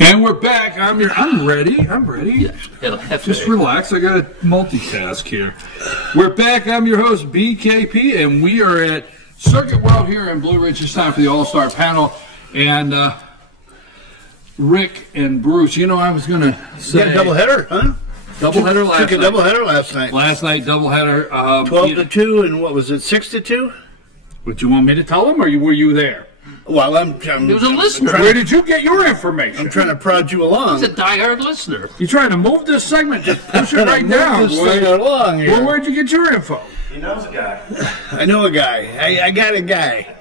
And we're back. I'm ready. Just relax. I got to multitask here. We're back. I'm your host, BKP, and we are at Circuit World here in Blue Ridge. It's time for the All-Star panel. And Rick and Bruce, you know, I was going to say... You got a doubleheader, huh? Doubleheader last night. Took a doubleheader last night. Last night, doubleheader. 12-2, and what was it, 6-2? Would you want me to tell them, or were you there? Well, He was a listener. Where did you get your information? I'm trying to prod you along. He's a diehard listener. You're trying to move this segment. Just push it right down. Move this thing along here. Well, where'd you get your info? He knows a guy. I know a guy. I got a guy.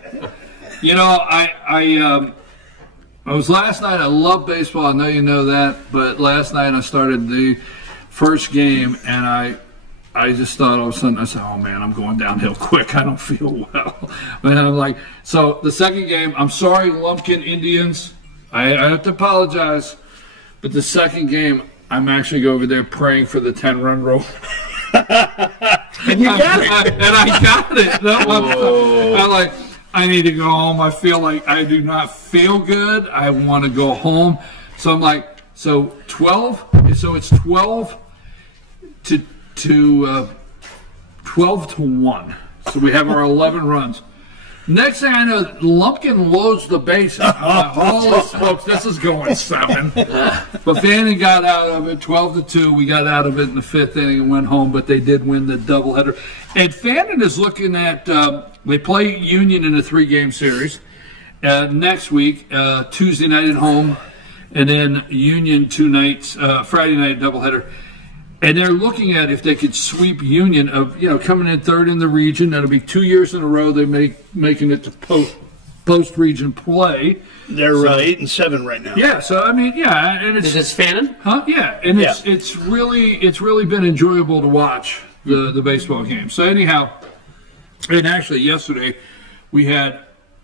You know, I was last night. I love baseball. I know you know that. But last night I started the first game, and I just thought all of a sudden, I said, oh man, I'm going downhill quick. I don't feel well. And I'm like, so the second game, I'm sorry, Lumpkin Indians. I have to apologize. But the second game, I'm actually over there praying for the 10-run rule. And you got it. And I got it. I'm like, I need to go home. I feel like I do not feel good. I want to go home. So I'm like, so 12, so it's 12 to 12 to 1. So we have our 11 runs. Next thing I know, Lumpkin loads the bases. Holy smokes, this is going 7. But Fannin got out of it 12 to 2. We got out of it in the 5th inning and went home, but they did win the doubleheader. And Fannin is looking at, they play Union in a 3-game series next week, Tuesday night at home, and then Union 2 nights, Friday night doubleheader. And they're looking at if they could sweep Union of, you know, coming in 3rd in the region. That'll be 2 years in a row they're making it to post-region play. They're 8-7 right now. Yeah, so I mean, yeah, and it's Is this Fannin? huh? Yeah, and it's really been enjoyable to watch the baseball game. So anyhow, and actually yesterday we had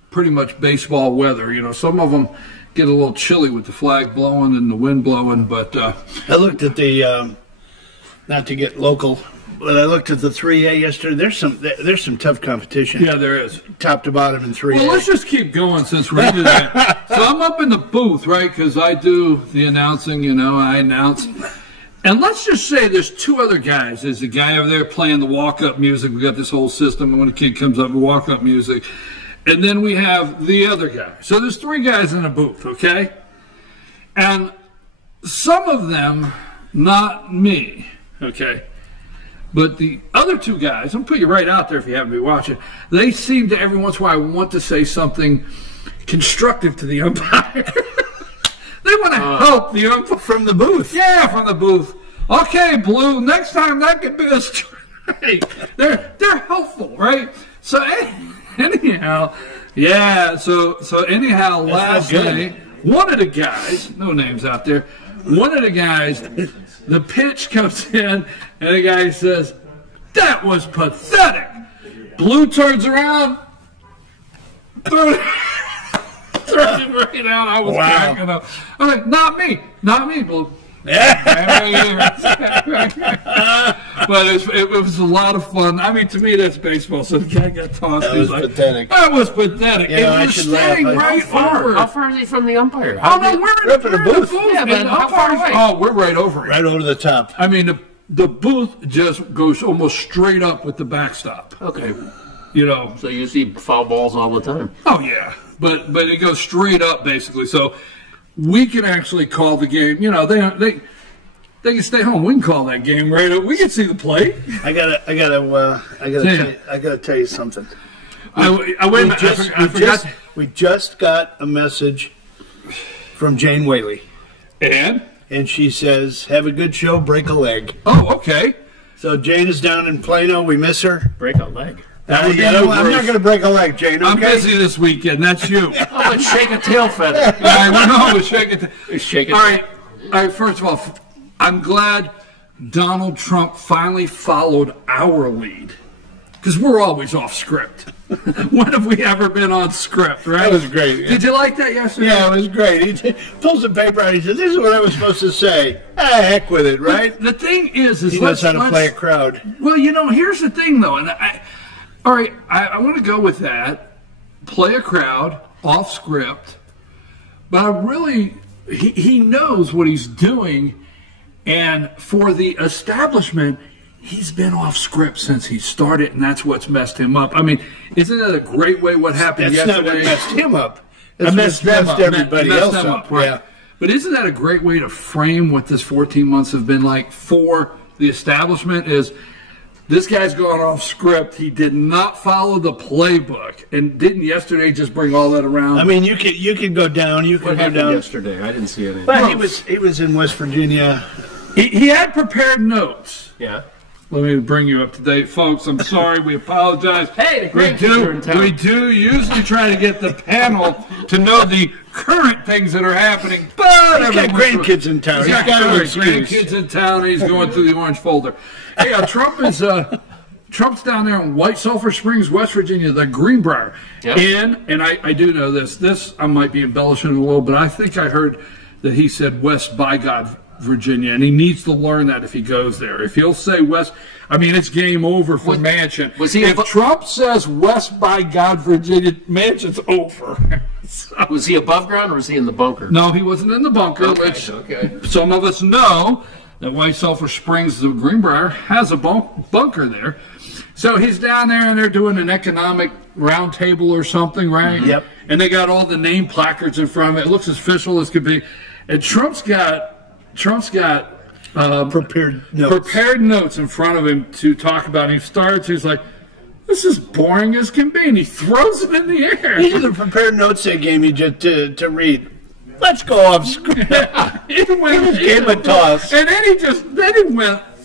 pretty much baseball weather. You know, some of them get a little chilly with the flag blowing and the wind blowing, but I looked at the. Not to get local, but I looked at the 3A yesterday. There's some tough competition. yeah, there is. Top to bottom in 3A. Well, let's just keep going since we're into that. So I'm up in the booth, right, because I do the announcing, you know, I announce. And let's just say there's 2 other guys. There's a guy over there playing the walk-up music. We got this whole system, and when a kid comes up, walk-up music. And then we have the other guy. So there's 3 guys in the booth, okay? And some of them, not me. Okay, but the other 2 guys, I'm putting you right out there if you happen to be watching, they seem to every once in a while want to say something constructive to the umpire. They want to help the umpire. From the booth. Yeah, from the booth. Okay, Blue, next time that could be a strike. They're helpful, right? So anyhow, yeah, so anyhow, last night, one of the guys, no names out there, one of the guys, the pitch comes in, and the guy says, that was pathetic. Blue turns around, throws it right out. I was cracking up. I'm like, not me, Blue. But it was a lot of fun. I mean, to me, that's baseball. So the guy got tossed. That was pathetic. That was pathetic. You know, it was standing right over. How far is he from the umpire? Oh, no, we're in the booth. Yeah, but how far away? Oh, we're right over it. Right over the top. I mean, the booth just goes almost straight up with the backstop. Okay. You know. So you see foul balls all the time. Oh, yeah. But it goes straight up, basically. So we can actually call the game. You know, they can stay home. We can call that game right up. We can see the play. I gotta tell you something. We just got a message from Jane Whaley. And she says, have a good show, break a leg. Oh, okay. So Jane is down in Plano. We miss her. Break a leg. I'm not going to break a leg, Jane, okay? I'm busy this weekend. That's you. Oh, and shake a tail feather. I know. Shake it. All right, first of all, I'm glad Donald Trump finally followed our lead. Because we're always off script. When have we ever been on script, right? That was great. Yeah. Did you like that yesterday? Yeah, it was great. He pulls the paper out. He said, this is what I was supposed to say. Heck with it, right? But the thing is he knows how to play a crowd. Well, you know, here's the thing, though. And all right, I want to go with that. Play a crowd, off script. But I really he knows what he's doing, and for the establishment, he's been off script since he started, and that's what's messed him up. I mean, isn't that a great way what happened That's yesterday? not what messed him up. I That's messed what them messed up. everybody Messed else them up. right? Yeah. But isn't that a great way to frame what this 14 months have been like for the establishment? Is this guy's gone off script. He did not follow the playbook, and didn't yesterday just bring all that around? I mean, you could go down. You What could go happened down. yesterday? I didn't see anything. But he was in West Virginia. he had prepared notes. Yeah. Let me bring you up to date, folks. I'm sorry. We apologize. Hey, the grandkids are in town. We do usually try to get the panel to know the current things that are happening, but He's got grandkids in town. He's He's got no excuse. grandkids in town, and he's going through the orange folder. Hey, Trump's down there in White Sulphur Springs, West Virginia, the Greenbrier. Yep. And I do know this. This I might be embellishing a little, but I think I heard that he said West by God, Virginia, and he needs to learn that if he goes there. If he'll say West, I mean, it's game over for Manchin. If Trump says West by God, Virginia, Manchin's over. So, Was he above ground or was he in the bunker? no, he wasn't in the bunker, Okay, which okay. some of us know that White Sulphur Springs, the Greenbrier, has a bunker there. So he's down there, and they're doing an economic roundtable or something, right? Yep. And they got all the name placards in front of it. It looks as official as could be. And Trump's got prepared notes in front of him to talk about. And he starts, he's like, this is boring as can be. And he throws it in the air. These are the prepared notes they gave me just to read. Let's go off script. Gave him a toss. And then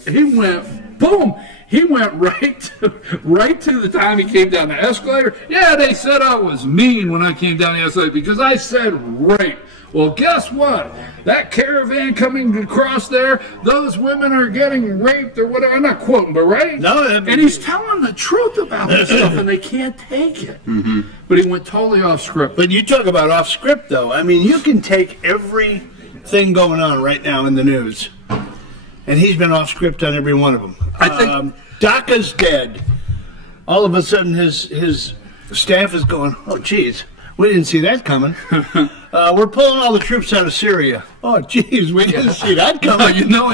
he went, boom. He went right to the time he came down the escalator. Yeah, they said I was mean when I came down the escalator because I said rape. Well, guess what? That caravan coming across there, those women are getting raped or whatever. I'm not quoting, but right? No, and he's telling the truth about this stuff, and they can't take it. Mm-hmm. But he went totally off script. But you talk about off script, though. I mean, you can take everything going on right now in the news, and he's been off script on every one of them. I think DACA's dead. All of a sudden, his staff is going, oh, geez, we didn't see that coming. We're pulling all the troops out of Syria. Oh, geez, we didn't see that coming. You know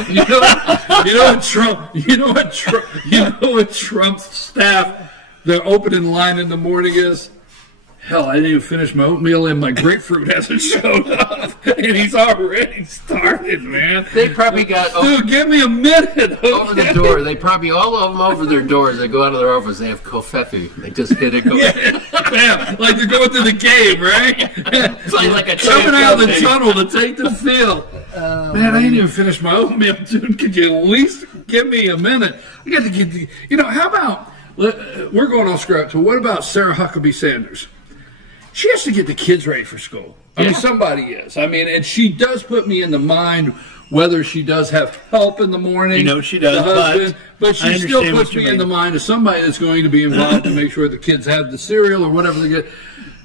what Trump's staff, the opening line in the morning is, hell, I didn't even finish my oatmeal and my grapefruit hasn't showed up. And he's already started, man. They probably got Dude, give me a minute. Okay? over the door. They probably, all of them over their doors, they go out of their office, they have kofefi. They just hit it. Yeah, like they're going through the game, right? It's like a coming out of the champion. tunnel to take the field. Man, I didn't even finish my oatmeal, dude. Could you at least give me a minute? I got to get the, how about, we're going off script, so what about Sarah Huckabee Sanders? She has to get the kids ready for school. I mean, somebody is. I mean, and she does put me in the mind whether she does have help in the morning. She does, the husband, but she still puts me in the mean. mind of somebody that's going to be involved to make sure the kids have the cereal or whatever they get.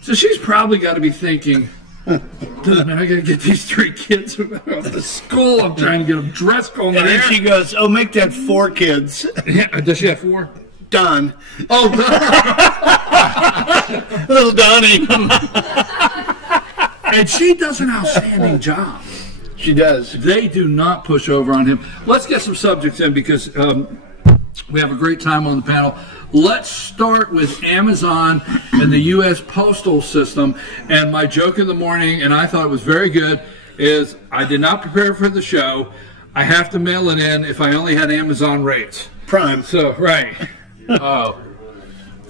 So she's probably got to be thinking, dude, man, I got to get these 3 kids off to school. I'm trying to get them dressed, going And then there. she goes, oh, make that 4 kids. Yeah, does she have 4? Don. Oh, Little Donnie. and she does an outstanding job. She does. They do not push over on him. Let's get some subjects in because we have a great time on the panel. Let's start with Amazon and the U.S. Postal System. And my joke in the morning, and I thought it was very good, is I did not prepare for the show. I have to mail it in if I only had Amazon rates. Prime. So, right. Oh.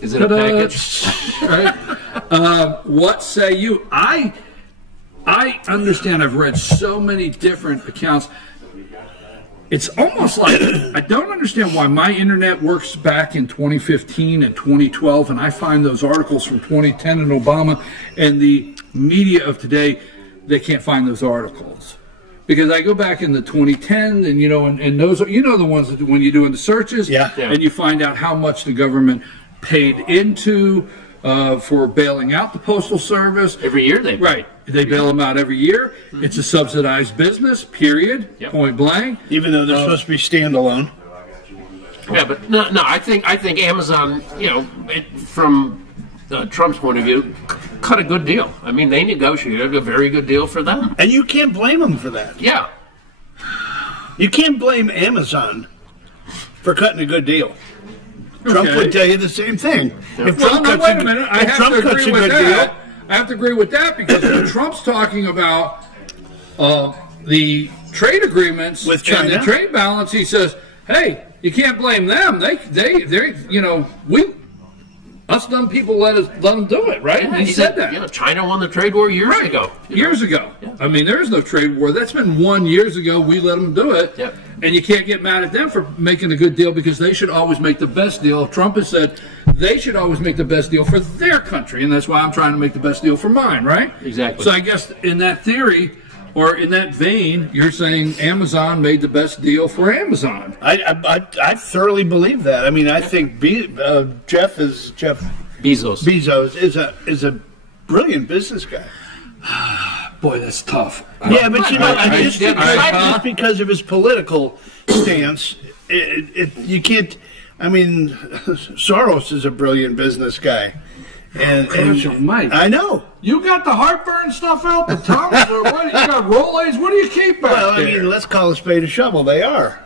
Is it a package? Right? What say you? I understand. I've read so many different accounts. It's almost like I don't understand why my internet works back in 2015 and 2012, and I find those articles from 2010 and Obama and the media of today, they can't find those articles. Because I go back in the 2010 and those are, the ones that when you're doing the searches, and you find out how much the government paid into for bailing out the Postal Service. Every year they Right. They bail them out every year. Mm-hmm. It's a subsidized business, period, point blank. Even though they're supposed to be standalone. Yeah, but no, I think Amazon, from Trump's point of view, cut a good deal. I mean, they negotiated a very good deal for them. And you can't blame them for that. Yeah. You can't blame Amazon for cutting a good deal. Trump would tell you the same thing. If Trump cuts wait a minute. I have to agree with that. I have to agree with that because when Trump's talking about the trade agreements with China, and the trade balance, he says, "Hey, you can't blame them. They, you know, us dumb people let them do it, right?" Yeah, he said that. You know, China won the trade war years ago. Years ago. Yeah. I mean, there is no trade war. That's been won years ago. We let them do it. Yep. And you can't get mad at them for making a good deal because they should always make the best deal. Trump has said they should always make the best deal for their country, and that's why I'm trying to make the best deal for mine, right? Exactly. So I guess in that theory, or in that vein, you're saying Amazon made the best deal for Amazon. I thoroughly believe that. I mean, I think Jeff Bezos is a brilliant business guy. Boy, that's tough. Yeah, but you know, just because of his political stance, you can't. I mean, Soros is a brilliant business guy, and Mike, I know you got the heartburn stuff out the tongue. Or what? You got Rolaids. What do you keep back well, I there? mean, let's call a spade a shovel. They are.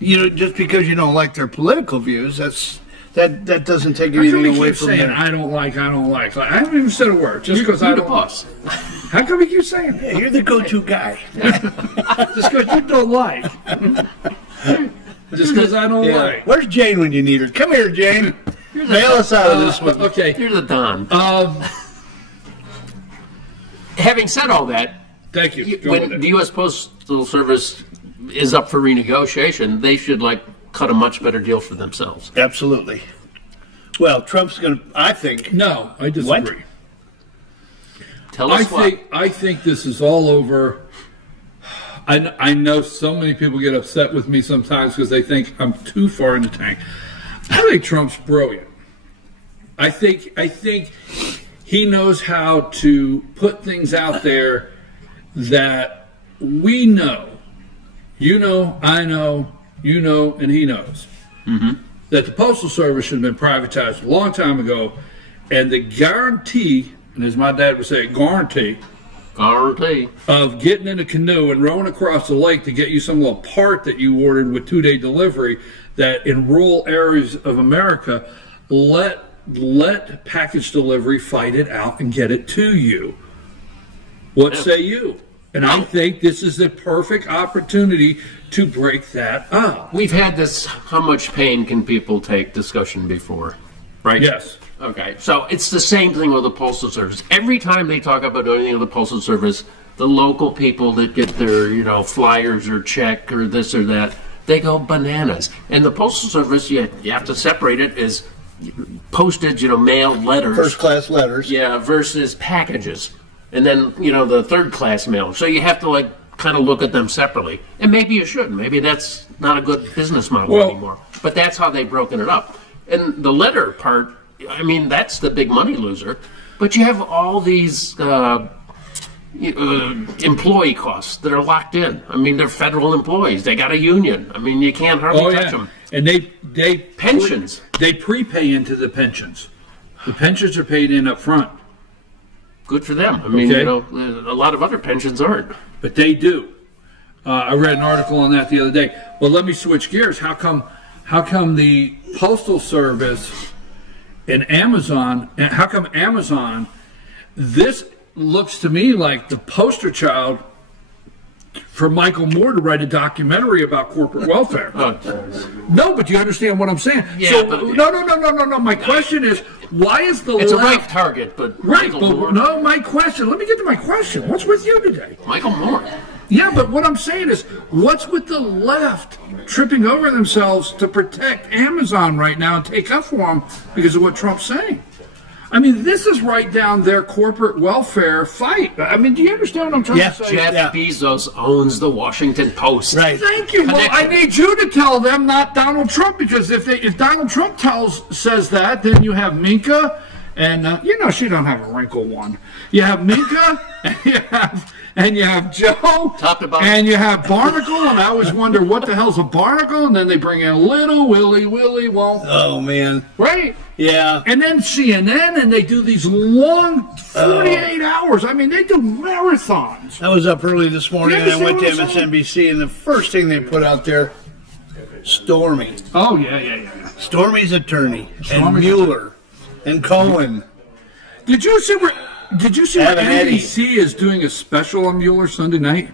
You know, just because you don't like their political views, that doesn't take anything away from them. I don't like. I haven't even said a word. Just because I don't. Boss. How come you keep saying that? Yeah, you're the go-to guy. Just because you don't like. Just because I don't like. Where's Jane when you need her? Come here, Jane. Bail us out of this one. Okay. You're the Don. Having said all that, thank you. When the U.S. Postal Service is up for renegotiation, they should cut a much better deal for themselves. Absolutely. Well, Trump's going to, I think. No, I disagree. What? Tell us I think this is all over. I know so many people get upset with me sometimes because they think I'm too far in the tank. I think Trump's brilliant. I think he knows how to put things out there that we know. You know, I know, you know, and he knows. Mm-hmm. That the Postal Service should have been privatized a long time ago, and the guarantee, and as my dad would say, guarantee of getting in a canoe and rowing across the lake to get you some little part that you ordered with 2-day delivery, that in rural areas of America, let package delivery fight it out and get it to you. What say you? And I think this is the perfect opportunity to break that up. We've had this how much pain can people take discussion before, right? Yes. Okay, so it's the same thing with the Postal Service. Every time they talk about anything with the Postal Service, the local people that get their, flyers or check or this or that, they go bananas. And the Postal Service, you have to separate it as postage, mailed letters. First-class letters. Yeah, versus packages. And then, the third-class mail. So you have to, kind of look at them separately. And maybe you shouldn't. Maybe that's not a good business model anymore. But that's how they've broken it up. And the letter part, I mean, that's the big money loser. But you have all these employee costs that are locked in. I mean, they're federal employees. They got a union. I mean, you can't hardly touch them. And they pensions. They prepay into the pensions. The pensions are paid in up front. Good for them. I mean, a lot of other pensions aren't. But they do. I read an article on that the other day. Well, let me switch gears. How come the Postal Service and Amazon, this looks to me like the poster child for Michael Moore to write a documentary about corporate welfare. No, but you understand what I'm saying. Yeah, so, no. My question is, why is the It's left... a right target, but Right, Michael but Moore. no, my question. Let me get to my question. What's with you today? Michael Moore. Yeah, but what I'm saying is, what's with the left tripping over themselves to protect Amazon right now and take up for them because of what Trump's saying? I mean, this is right down their corporate welfare fight. I mean, do you understand what I'm trying to say? Jeff Bezos owns the Washington Post. Right. Thank you. Well, I need you to tell them, not Donald Trump, because if Donald Trump says that, then you have Minka, and she don't have a wrinkle one. You have Minka, and you have Joe, Top to bottom. and you have Barnacle, and I always wonder what the hell's a Barnacle, and then they bring in Little Willie won't. Oh, man. Right? Yeah. And then CNN, and they do these long 48 hours. I mean, they do marathons. I was up early this morning, You and ever I went see to what I'm MSNBC, and the first thing they put out there, Stormy. Oh, yeah. Stormy's attorney, and Stormy's Mueller, and Cohen. Did you see where Adam Eddy. NBC is doing a special on Mueller Sunday night?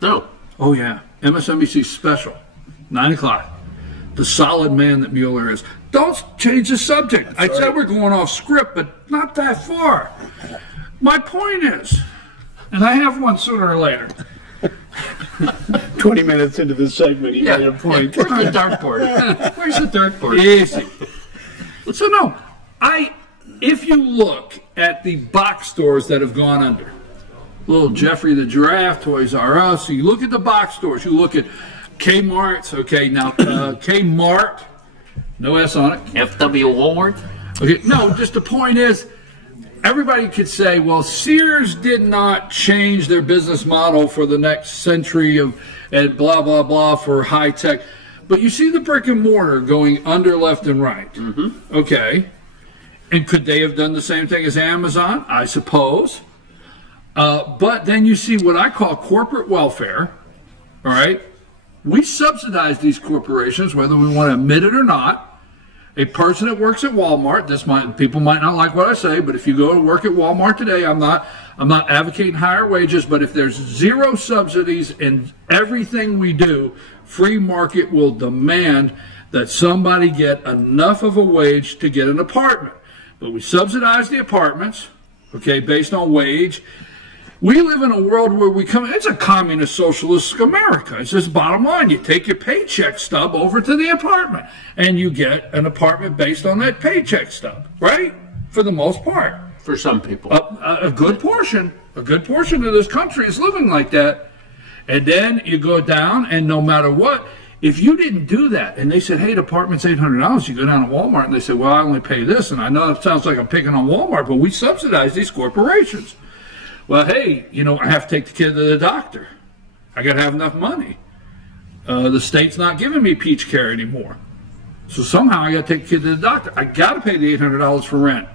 No. Oh, yeah. MSNBC special, 9 o'clock. The solid man that Mueller is. Don't change the subject. I said we're going off script, but not that far. My point is, and I have one sooner or later. 20 minutes into the segment, he made a point. Where's the dartboard? Where's the dartboard? Easy. So no, if you look at the box stores that have gone under, little Jeffrey the Giraffe, Toys R Us, you look at the box stores, you look at Kmart's, okay, now Kmart, no S on it. F.W. Woolworth? Okay, no, just the point is, everybody could say, well, Sears did not change their business model for the next century and blah, blah, blah for high tech. But you see the brick and mortar going under left and right. Mm-hmm. Okay. And could they have done the same thing as Amazon? I suppose. But then you see what I call corporate welfare. All right. We subsidize these corporations, whether we want to admit it or not. A person that works at Walmart, people might not like what I say, but if you go to work at Walmart today, I'm not advocating higher wages, but if there's zero subsidies in everything we do, free market will demand that somebody get enough of a wage to get an apartment. But we subsidize the apartments, okay, based on wage. We live in a world where it's a communist socialist America. It's just bottom line. You take your paycheck stub over to the apartment and you get an apartment based on that paycheck stub, right? For the most part. For some people. A good portion of this country is living like that. And then you go down and no matter what, if you didn't do that and they said, hey, the apartment's $800, you go down to Walmart and they say, well, I only pay this. And I know it sounds like I'm picking on Walmart, but we subsidize these corporations. Well, hey, I have to take the kid to the doctor. I got to have enough money. The state's not giving me peach care anymore. So somehow I got to take the kid to the doctor. I got to pay the $800 for rent.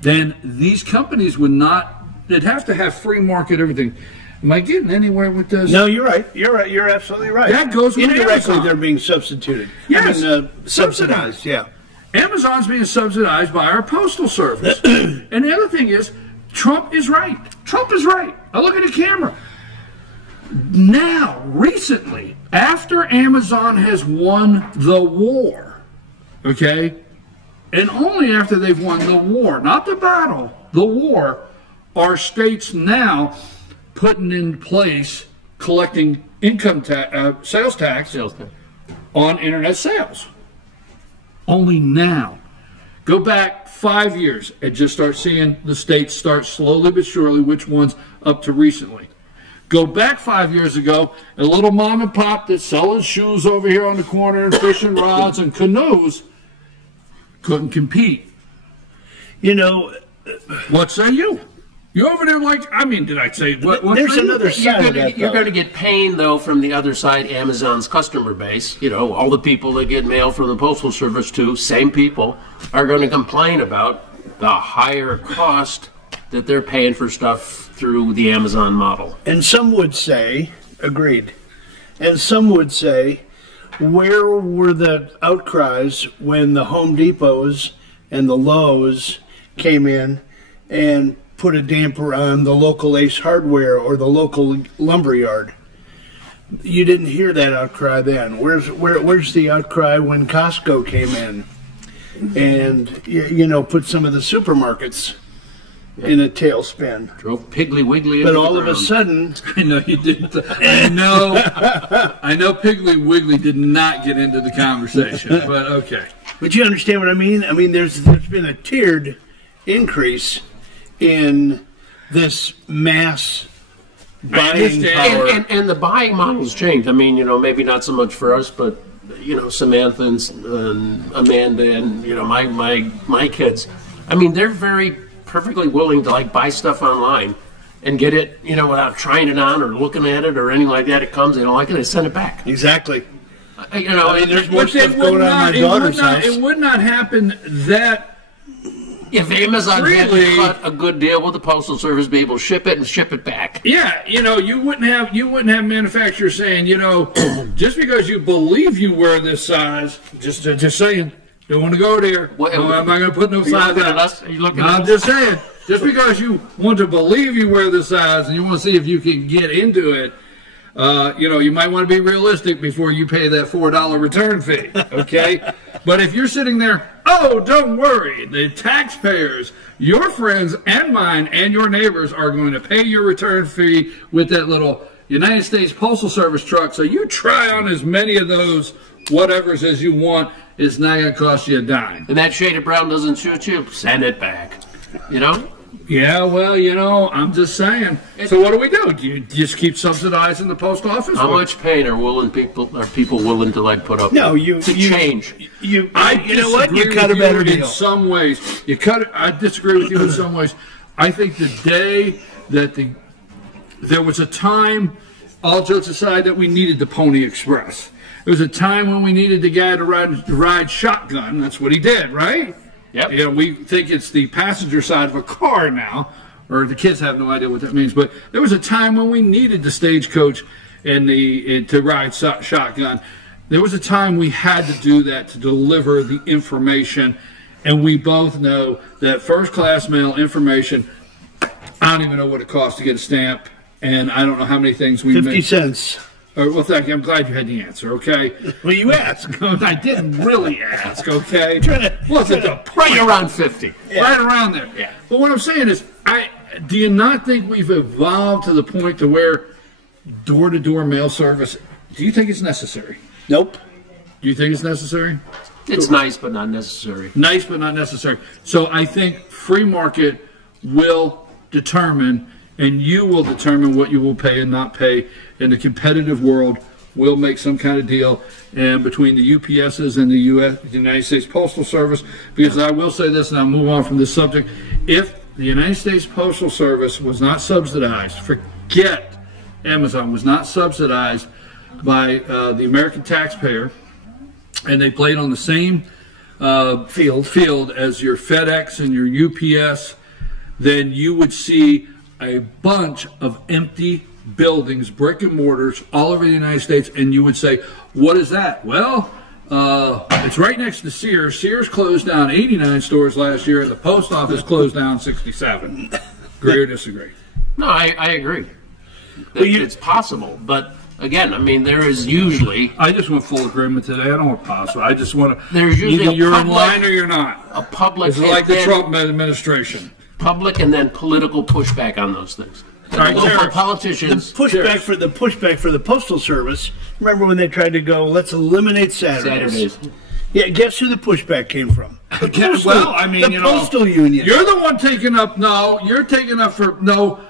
Then these companies they'd have to have free market everything. Am I getting anywhere with this? No, you're right. You're absolutely right. That goes with indirectly. Amazon. They're being substituted. Yes, subsidized. Yeah. Amazon's being subsidized by our postal service. And the other thing is, Trump is right. Trump is right. I look at the camera. Now, recently, after Amazon has won the war, okay, and only after they've won the war, not the battle, the war, are states now putting in place collecting income tax, sales tax on internet sales. Only now. Go back 5 years and just start seeing the states start slowly but surely, which ones up to recently. Go back 5 years ago, a little mom and pop that's selling shoes over here on the corner and fishing rods and canoes couldn't compete. What say you? You over there did I say what? There's another side of that, You're going to get pain, though, from the other side, Amazon's customer base. All the people that get mail from the Postal Service, too, same people, are going to complain about the higher cost that they're paying for stuff through the Amazon model. And some would say, agreed, and some would say, where were the outcries when the Home Depots and the Lowe's came in and put a damper on the local Ace Hardware or the local lumberyard? You didn't hear that outcry then. Where's the outcry when Costco came in and put some of the supermarkets in a tailspin? Drove Piggly Wiggly. But all of a sudden, I know you didn't. I know Piggly Wiggly did not get into the conversation, but okay. But you understand what I mean? I mean, there's been a tiered increase in this mass buying power. And the buying model's changed. I mean, maybe not so much for us, but, Samantha and Amanda and, my kids. I mean, they're very perfectly willing to, buy stuff online and get it, without trying it on or looking at it or anything like that. It comes, they don't like it, they send it back. Exactly. There's more stuff going on in my daughter's house. It would not happen that. If Amazon had Freely. to cut a good deal with the Postal Service, be able to ship it and ship it back. Yeah, you wouldn't have manufacturers saying, just because you believe you wear this size, just saying, don't want to go there. No, I'm not going to put no size looking out. at us? Are you looking at I'm us? just saying, just because you want to believe you wear this size and you want to see if you can get into it, you might want to be realistic before you pay that $4 return fee, okay? But if you're sitting there, oh, don't worry, the taxpayers, your friends and mine and your neighbors are going to pay your return fee with that little United States Postal Service truck, so you try on as many of those whatevers as you want. It's not going to cost you a dime. And that shade of brown doesn't suit you, send it back. Yeah, well, I'm just saying. So what do? Do you just keep subsidizing the post office? How much pain are people willing to put up with to change? You know what? You cut a better deal. In some ways, I disagree with you in some ways. I think the day that there was a time, all jokes aside, that we needed the Pony Express. There was a time when we needed the guy to ride shotgun. That's what he did, right? Yep. We think it's the passenger side of a car now, or the kids have no idea what that means. But there was a time when we needed the stagecoach and to ride shotgun. There was a time we had to do that to deliver the information, and we both know that first-class mail information, I don't even know what it costs to get a stamp, and I don't know how many things we 50 cents. Well, thank you. I'm glad you had the answer, okay? Well, you asked. I didn't really ask, okay? Wasn't the point. Right around 50. Yeah. Right around there. Yeah. But what I'm saying is, do you not think we've evolved to the point to where door-to-door mail service, do you think it's necessary? Nope. Do you think it's necessary? It's nice, but not necessary. Nice, but not necessary. So I think free market will determine, and you will determine what you will pay and not pay in the competitive world. We'll make some kind of deal and between the UPSs and the United States Postal Service, because I will say this, and I'll move on from this subject. If the United States Postal Service was not subsidized, forget Amazon, was not subsidized by the American taxpayer, and they played on the same field as your FedEx and your UPS, then you would see a bunch of empty buildings, brick and mortars, all over the United States, and you would say, what is that? Well, it's right next to Sears. Sears closed down 89 stores last year. The post office closed down 67. Agree or disagree? No, I agree. It's possible, but again, there is usually... I just want full agreement today. I don't want possible. I just want to... There's usually either you're in line or you're not. A public... It's like the Trump administration. Public and then political pushback on those things. All right, local politicians. The pushback for the Postal Service. Remember when they tried to go, let's eliminate Saturdays? Yeah, guess who the pushback came from? The Postal Union. You're the one taking up. No, you're taking up for no.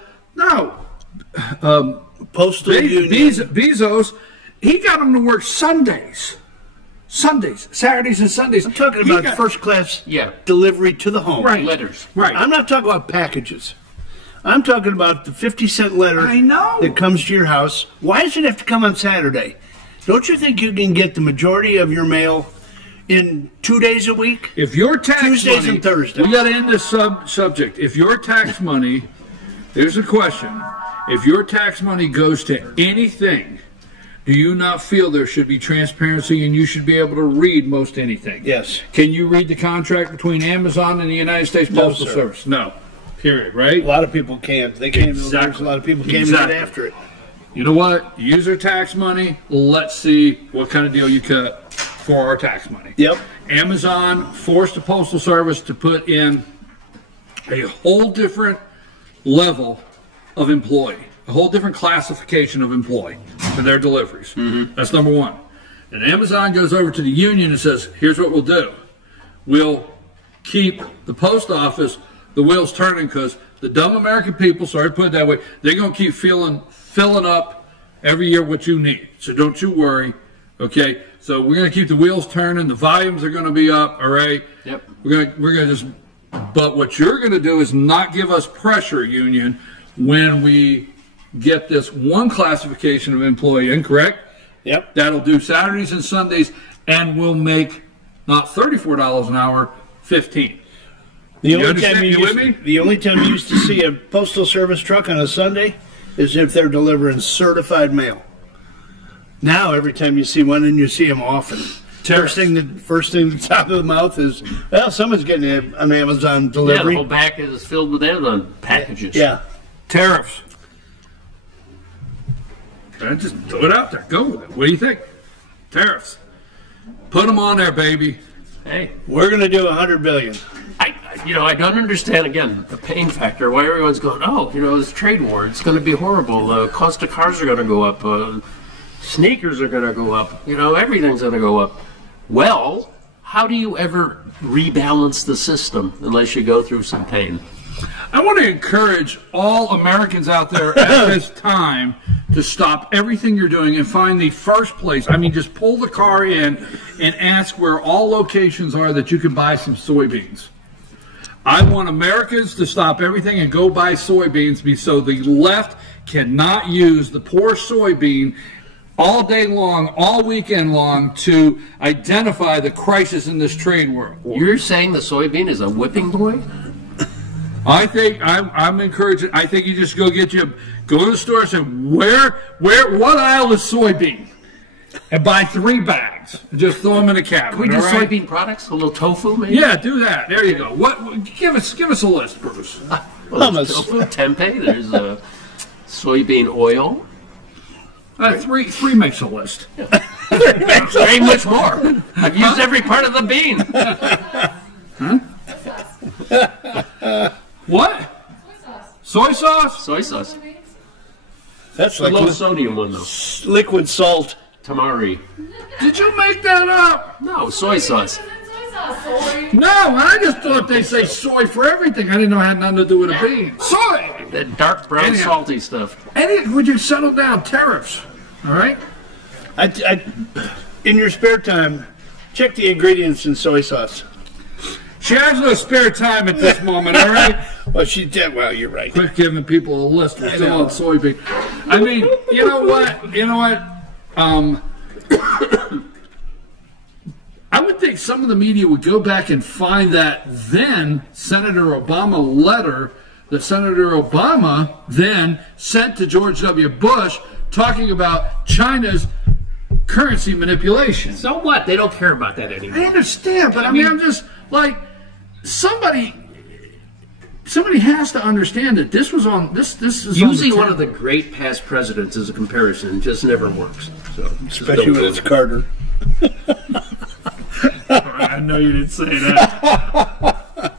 Postal Union. Bezos, he got them to work Sundays, Saturdays, and Sundays. I'm talking about first class delivery to the home. Right. Letters. Right. I'm not talking about packages. I'm talking about the 50-cent letter that comes to your house. Why does it have to come on Saturday? Don't you think you can get the majority of your mail in 2 days a week? If your tax Tuesdays money, and Thursdays. We got to end this subject. If your tax money, here's a question. If your tax money goes to anything, do you not feel there should be transparency and you should be able to read most anything? Yes. Can you read the contract between Amazon and the United States Postal Service? No. Period, right? A lot of people can't. They can't. Exactly. A lot of people can't get after it. You know what? User tax money, let's see what kind of deal you cut for our tax money. Yep. Amazon forced the Postal Service to put in a whole different level of employee, a whole different classification of employee for their deliveries. Mm-hmm. That's number one. And Amazon goes over to the union and says, here's what we'll do. We'll keep the post office, the wheels turning, because the dumb American people, sorry to put it that way, they're going to keep filling up every year what you need. So don't you worry, okay? So we're going to keep the wheels turning. The volumes are going to be up, all right? Yep. We're going to just, but what you're going to do is not give us pressure, union. when we get this one classification of employee in, correct? Yep. That'll do Saturdays and Sundays, and we'll make not $34 an hour, $15. The You only understand? time You with me? the only time you used to see a postal service truck on a Sunday is if they're delivering certified mail. Now every time you see one, and you see them often. First thing that's out of the mouth is, well, someone's getting an Amazon Yeah, the delivery. whole back is filled with Amazon packages. Yeah. Tariffs. Just throw it out there. Go with it. What do you think? Tariffs. Put them on there, baby. Hey, We're going to do $100 billion. I don't understand, again, the pain factor, why everyone's going, oh, this trade war, it's going to be horrible. The cost of cars are going to go up. Sneakers are going to go up. Everything's going to go up. Well, how do you ever rebalance the system unless you go through some pain? I want to encourage all Americans out there at this time to stop everything you're doing and find the first place. I mean, just pull the car in and ask where all locations are that you can buy some soybeans. I want Americans to stop everything and go buy soybeans so the left cannot use the poor soybean all day long, all weekend long, to identify the crisis in this trade war. You're saying the soybean is a whipping boy? I think I'm encouraging. I think you just go to the store and say, what aisle is soybean, and buy 3 bags and just throw them in a cabinet. Can we do all right? soybean products? A little tofu, maybe? Yeah, do that. There you go. Give us a list, Bruce. Well, there's tofu, tempeh. There's soybean oil. 3 makes a list. There ain't much more. I've used every part of the bean. What? Soy sauce? Soy sauce. That's The like low sodium one, though. liquid salt. Tamari. Did you make that up? No, soy sauce. No, I just thought they say soy for everything. I didn't know it had nothing to do with a bean. Soy! That dark brown, Anyhow. salty stuff. Would you settle down? Tariffs. All right? In your spare time, check the ingredients in soy sauce. She has no spare time at this moment, all right? Well, she did. Well, you're right. Quit giving people a list. We're still on soybean. I mean, you know what? I would think some of the media would go back and find that then Senator Obama letter that Senator Obama then sent to George W. Bush talking about China's currency manipulation. So what? They don't care about that anymore. I understand, but I mean, I'm just like, somebody has to understand that this was on this is Using on one of the great past presidents as a comparison just never works. So, Especially when it's Carter. I know you didn't say that.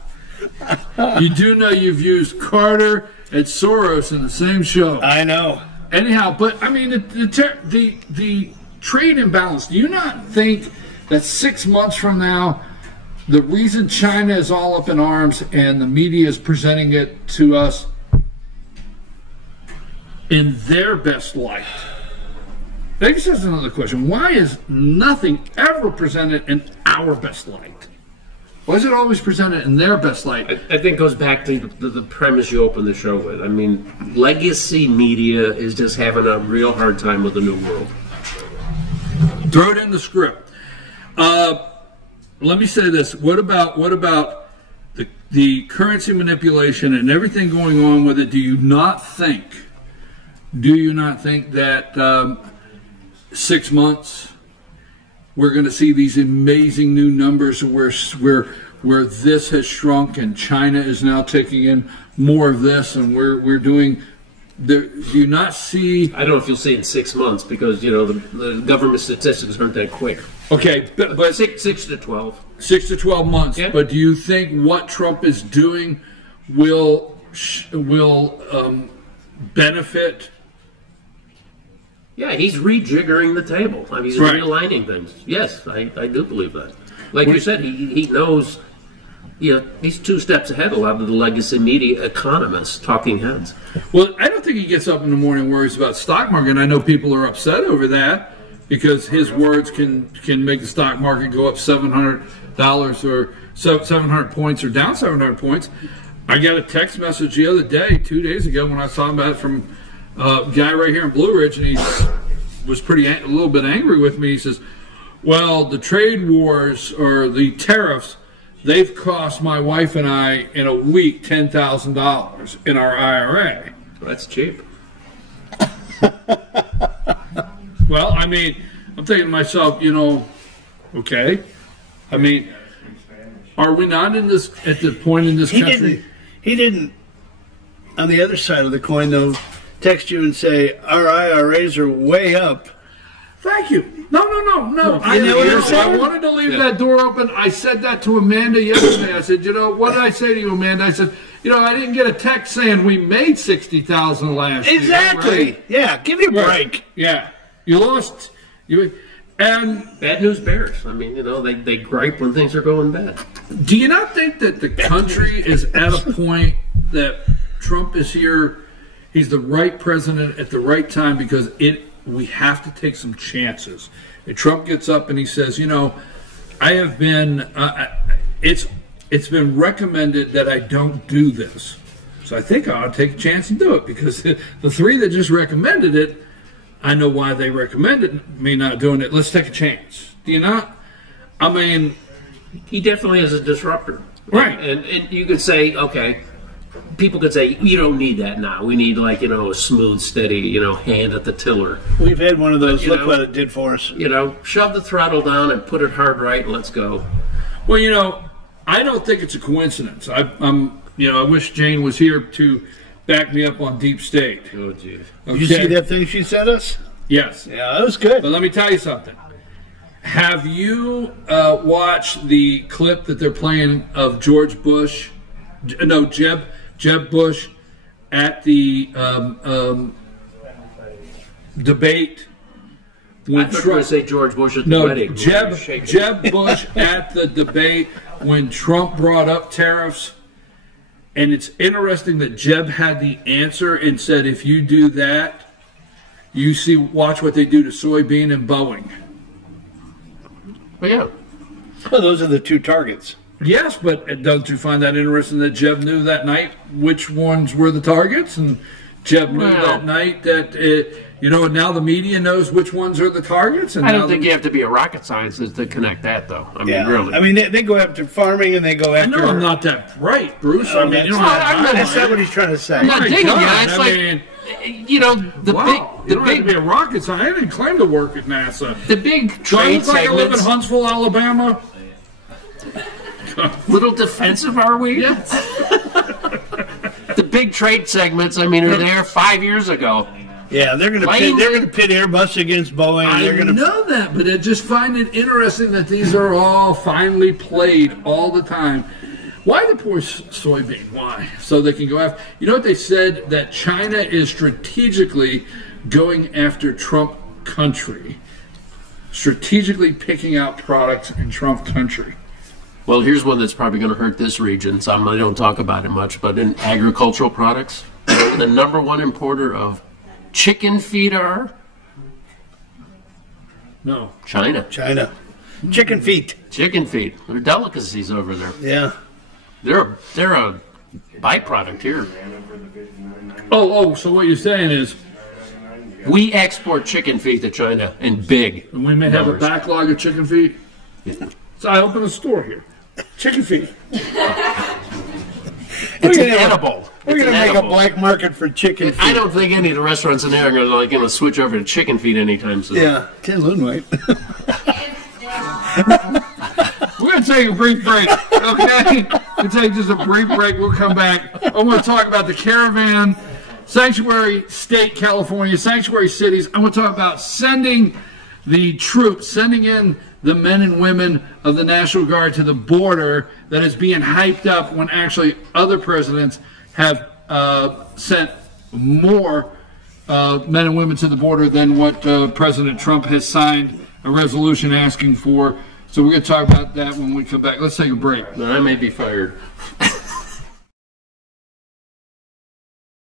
You do know you've used Carter and Soros in the same show. I know. Anyhow, but I mean the trade imbalance. Do you not think that 6 months from now, the reason China is all up in arms and the media is presenting it to us in their best light? Maybe this is another question. Why is nothing ever presented in our best light? Why is it always presented in their best light? I think it goes back to the premise you opened the show with. I mean, legacy media is just having a real hard time with the new world. Throw it in the script. Let me say this. What about the currency manipulation and everything going on with it? Do you not think that 6 months we're going to see these amazing new numbers where this has shrunk and China is now taking in more of this, and we're doing? Do you not see? I don't know if you'll see it in 6 months because the government statistics aren't that quick. Okay, but 6 to 12. 6 to 12 months. Yeah. But do you think what Trump is doing will benefit? Yeah, he's rejiggering the table. I mean, he's Right. realigning things. Yes, I do believe that. Like you said, he knows. Yeah, he's 2 steps ahead of a lot of the legacy media economists, talking heads. Well, I don't think he gets up in the morning and worries about stock market. I know people are upset over that because his words can make the stock market go up $700 or 700 points or down 700 points. I got a text message the other day, 2 days ago, when I saw about it from a guy right here in Blue Ridge, and he was a little bit angry with me. He says, well, the trade wars or the tariffs, they've cost my wife and I in a week $10,000 in our IRA. That's cheap. Well, I mean, I'm thinking to myself, okay. I mean, are we not at the point in this country? He didn't, on the other side of the coin, though, text you and say, our IRAs are way up. Thank you. No. I wanted to leave that door open. I said that to Amanda yesterday. I said, what did I say to you, Amanda? I said, I didn't get a text saying we made $60,000 last year. Exactly. Right? Yeah, give me a break. Yeah. You lost. And bad news bears. I mean, they gripe when things are going bad. Do you not think that the country is at a point that Trump is here? He's the right president at the right time because we have to take some chances. And Trump gets up and he says, I have been. It's been recommended that I don't do this, so I think I ought to take a chance and do it because the three that just recommended it. I know why they recommended me not doing it. Let's take a chance. Do you not? I mean, he definitely is a disruptor, right? And you could say, okay, people could say, you don't need that now. We need a smooth, steady, hand at the tiller. We've had one of those. Look what it did for us. Shove the throttle down and put it hard right, and let's go. Well, I don't think it's a coincidence. I wish Jane was here to back me up on deep state. Oh, geez. Okay. Did you see that thing she sent us? Yes. Yeah, that was good. But let me tell you something. Have you watched the clip that they're playing of George Bush? No, Jeb Bush at the debate. When I thought you were going to say George Bush at the wedding. Jeb Bush at the debate when Trump brought up tariffs. And it's interesting that Jeb had the answer and said, if you do that, watch what they do to soybean and Boeing. Well, yeah. Well, those are the two targets. Yes, but don't you find that interesting that Jeb knew that night which ones were the targets? And Jeb knew that night that, now the media knows which ones are the targets. And I don't think you have to be a rocket scientist to connect that, though. I mean, really. I mean, they go after farming and they go after... I know I'm not that bright, Bruce. That's not what he's trying to say. I'm not digging you. It's the don't have to be a rocket scientist. I didn't claim to work at NASA. The big trade segments. Do I look like I live in segments. Huntsville, Alabama? Little defensive, are we? Yes. The big trade segments, are there 5 years ago. Yeah, they're going to pit Airbus against Boeing. I know that, but I just find it interesting that these are all finely played all the time. Why the poor soybean? Why? So they can go after... You know what they said? That China is strategically going after Trump country. Strategically picking out products in Trump country. Well, here's one that's probably going to hurt this region. So I don't talk about it much, but in agricultural products, the number one importer of chicken feed are? No. China. Chicken feet. Chicken feet. They're delicacies over there. Yeah. They're a byproduct here. So what you're saying is we export chicken feet to China in big we may have a numbers. backlog of chicken feet. So I opened a store here. Chicken feet. It's an edible. We're going to make a black market for chicken feet. I don't think any of the restaurants in there are going to switch over to chicken feet anytime soon. Yeah, Ken Loonwhite. We're going to take a brief break, okay? We'll take just a brief break. We'll come back. I want to talk about the caravan, sanctuary state, California, sanctuary cities. I want to talk about sending the troops, sending in the men and women of the National Guard to the border that is being hyped up when actually other presidents have sent more men and women to the border than what President Trump has signed a resolution asking for. So we're going to talk about that when we come back. Let's take a break. I may be fired.